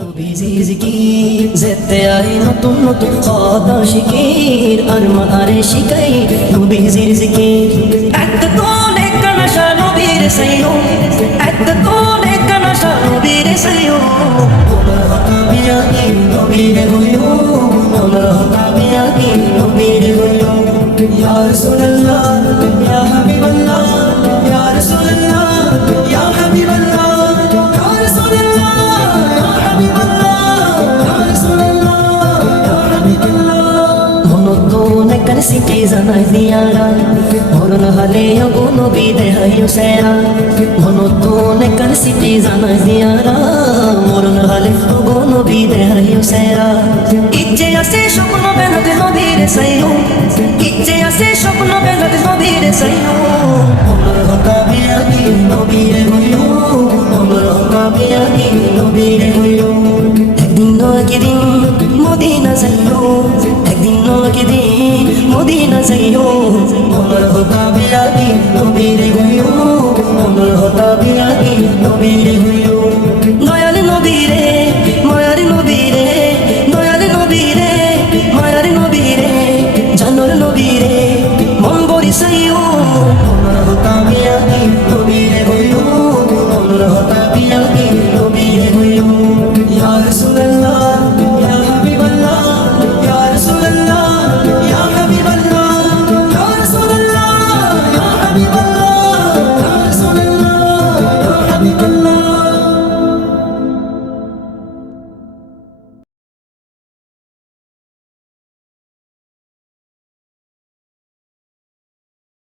নবীজির জিকির যেতে আই নতুন নতুন কথা শিকির আর মারে শিখাই নবীজির জিকির একটা তোলে কানাশা নবীর সাইয়ো একটা তোলে কানাশা নবীর সাইয়ো ওমর হকাবিয়া কি নবীর হইও ওমর হকাবিয়া কি নবীর হইও ইয়া রাসূলুল্লাহ ইয়া হাবিবাল্লাহ ইয়া রাসূলুল্লাহ ইয়া হাবিবাল্লাহ সিটি জানাই দিয়ারা মরণ হলে গুণ বিদেহাই সেরা মনতুন কার সিটি জানাই দিয়ারা মরণ হলে গুণ বিদেহাই সেরা ইচ্ছে আছে স্বপ্ন বেলাদ নবীর সাইয়ো ইচ্ছে আছে স্বপ্ন বেলাদ নবীর সাইয়ো ওমর হকাবিয়া কি নবীর হইও ওমর হকাবিয়া কি নবীর হইও একদিন একদিন মদিনা যাইও একদিন একদিন মদিনা যাইও ওমর হকাবিয়া কি নবীর